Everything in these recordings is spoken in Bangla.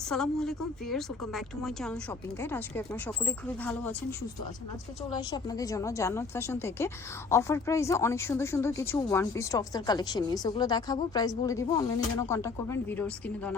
আসসালামু আলাইকুম viewers, welcome back to my channel shopping guide. আজকে আপনারা সকলেই খুবই ভালো আছেন, সুস্থ আছেন। আজকে চলে আসি আপনাদের জন্য জান্নাত ফ্যাশন থেকে অফার প্রাইসে অনেক সুন্দর সুন্দর কিছু ওয়ান পিস টপসের কালেকশন নিয়ে সেগুলো দেখাবো, প্রাইস বলে দিব। অনলাইনের জন্য কন্ট্যাক্ট করবেন ভিডিওর স্ক্রিনে দেওয়া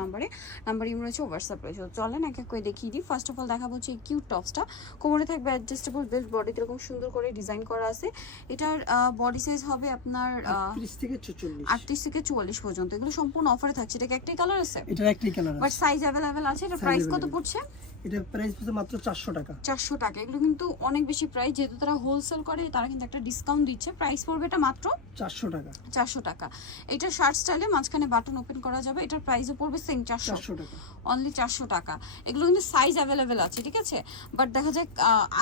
নাম্বার ইম রয়েছে, হোয়াটসঅ্যাপ রয়েছে। চলেন এক এক করে দেখিয়ে দিই। ফার্স্ট অফ অল দেখাবো হচ্ছে এই কিউট টপসটা। কোমরে থাকবে অ্যাডজাস্টেবল বেল্ট, বডিতে এরকম সুন্দর করে ডিজাইন করা আছে। এটার বডি সাইজ হবে আপনার 38 থেকে 44 38 থেকে 44 পর্যন্ত। এগুলো সম্পূর্ণ অফারে থাকছে। এটা কি একটাই কালার আছে? এটা একটাই কালার আছে, বাট সাইজ अवेलेबल আছে। এটা প্রাইস কত পড়ছে? এটা প্রাইস পড়ছে মাত্র 400 টাকা। 400 টাকা। এগুলো কিন্তু অনেক বেশি প্রাইস, যেহেতু তারা হোলসেল করে তারা কিন্তু একটা ডিসকাউন্ট দিচ্ছে। প্রাইস পড়বে এটা মাত্র 400 টাকা। 400 টাকা। এটা শার্ট স্টাইলে মাঝখানে বাটন ওপেন করা যাবে। এটার প্রাইসও পড়বে সেম 400 টাকা, অনলি 400 টাকা। এগুলো কিন্তু সাইজ अवेलेबल আছে, ঠিক আছে। বাট দেখা যায়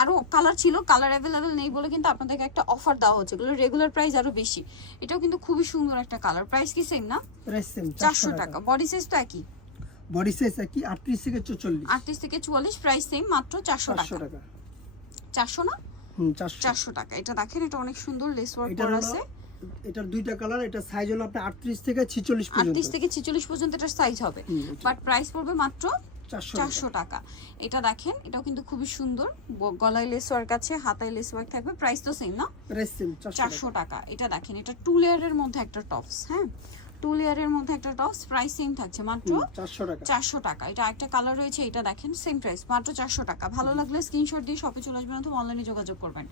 আরো কালার ছিল, কালার अवेलेबल নেই বলে কিন্তু আপনাদেরকে একটা অফার দেওয়া হচ্ছে। এগুলো রেগুলার প্রাইস আরো বেশি। এটাও কিন্তু খুবই সুন্দর একটা কালার। প্রাইস কি সেম না? প্রাইস সেম 400 টাকা। বডি সাইজ তো একই, বডি সাইজ একই 38 থেকে 44। 38 থেকে 44, প্রাইস সেম মাত্র 400 টাকা। 400 না? 400 টাকা। এটা দেখেন, এটা অনেক সুন্দর লেস ওয়ার্ক করা আছে। এটার দুইটা কালার, এটা সাইজ হলো আপনি 38 থেকে 46 পর্যন্ত। 38 থেকে 46 পর্যন্ত এটার সাইজ হবে। বাট প্রাইস পড়বে মাত্র 400 টাকা। এটা দেখেন, এটাও কিন্তু খুবই সুন্দর। গলায় লেস ওয়ার্ক আছে, হাতায় লেস ওয়ার্ক থাকবে। প্রাইস তো সেম না? প্রাইস সেম 400 টাকা। এটা দেখেন, এটা 2 লেয়ারের মধ্যে একটা টপস। হ্যাঁ, 2 লেয়ারের মধ্যে একটা টপস। প্রাইস সেম থাকছে মাত্র 400 টাকা। 400 টাকা। এটা একটা কালার রয়েছে, এটা দেখেন সেম প্রাইস মাত্র 400 টাকা। ভালো লাগলে স্ক্রিনশট দিয়ে শপে চলে আসবেন অথবা অনলাইনে যোগাযোগ করবেন।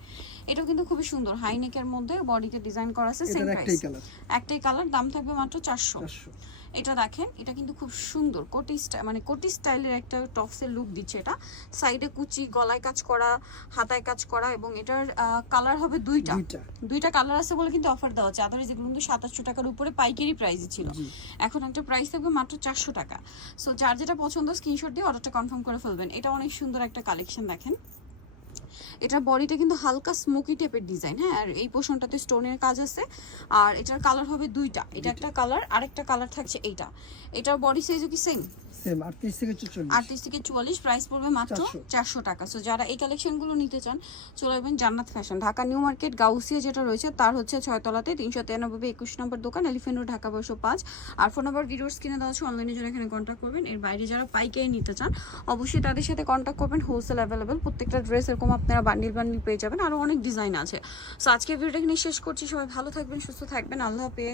এটাও কিন্তু খুবই সুন্দর, হাই নেকের মধ্যে বডিতে ডিজাইন করা আছে। সেম প্রাইস, একটাই কালার, দাম থাকবে মাত্র 400। এটা দেখেন, এটা কিন্তু খুব সুন্দর কোটি স্টাইল, মানে কোটি স্টাইলের একটা টপসের লুক দিচ্ছে। এটা সাইডে কুচি, গলায় কাজ করা, হাতায় কাজ করা, এবং এটার কালার হবে দুইটা কালার আছে বলে কিন্তু অফার দেওয়া হচ্ছে। আদারওয়াইজ এগুলো কিন্তু 2700 টাকার উপরে পাইকারি প্রাইসে ছিল। এখন একটা প্রাইস থাকবে মাত্র 400 টাকা। সো যার যেটা পছন্দ স্ক্রিনশট দিয়ে অর্ডারটা কনফার্ম করে ফেলবেন। এটা অনেক সুন্দর একটা কালেকশন দেখেন। এটার বডিটা কিন্তু হালকা স্মোকি টাইপের ডিজাইন। হ্যাঁ, আর এই পোর্শনটাতে স্টোনের কাজ আছে। আর এটার কালার হবে দুইটা, এটা একটা কালার, আরেকটা কালার থাকছে এইটা। এটার বডি সাইজও কি সেম? সেম 38 থেকে 44। 38 থেকে 44, প্রাইস পড়বে মাত্র 400 টাকা। সো যারা এই কালেকশনগুলো নিতে চান চলে আসবেন জান্নাত fashion, Dhaka new market Gausia যেটা রয়েছে তার হচ্ছে 6 তলাতে 393 21 নম্বর দোকান, এলিফ্যান্ট রোড, ঢাকা 1205। আর ফোন নাম্বার ভিডিওর স্ক্রিনে দেওয়া আছে, অনলাইনে যারা এখানে কন্ট্যাক্ট করবেন। এর বাইরে যারা পাইকারি নিতে চান অবশ্যই তাদের সাথে কন্ট্যাক্ট করবেন। হোলসেল অ্যাভেলেবেল, প্রত্যেকটা ড্রেস এরকম আপনারা বান্ডিল পেয়ে যাবেন। আরও অনেক ডিজাইন আছে। সো আজকে ভিডিওটা এখানে শেষ করছি। সবাই ভালো থাকবেন, সুস্থ থাকবেন। আল্লাহ হাফেজ।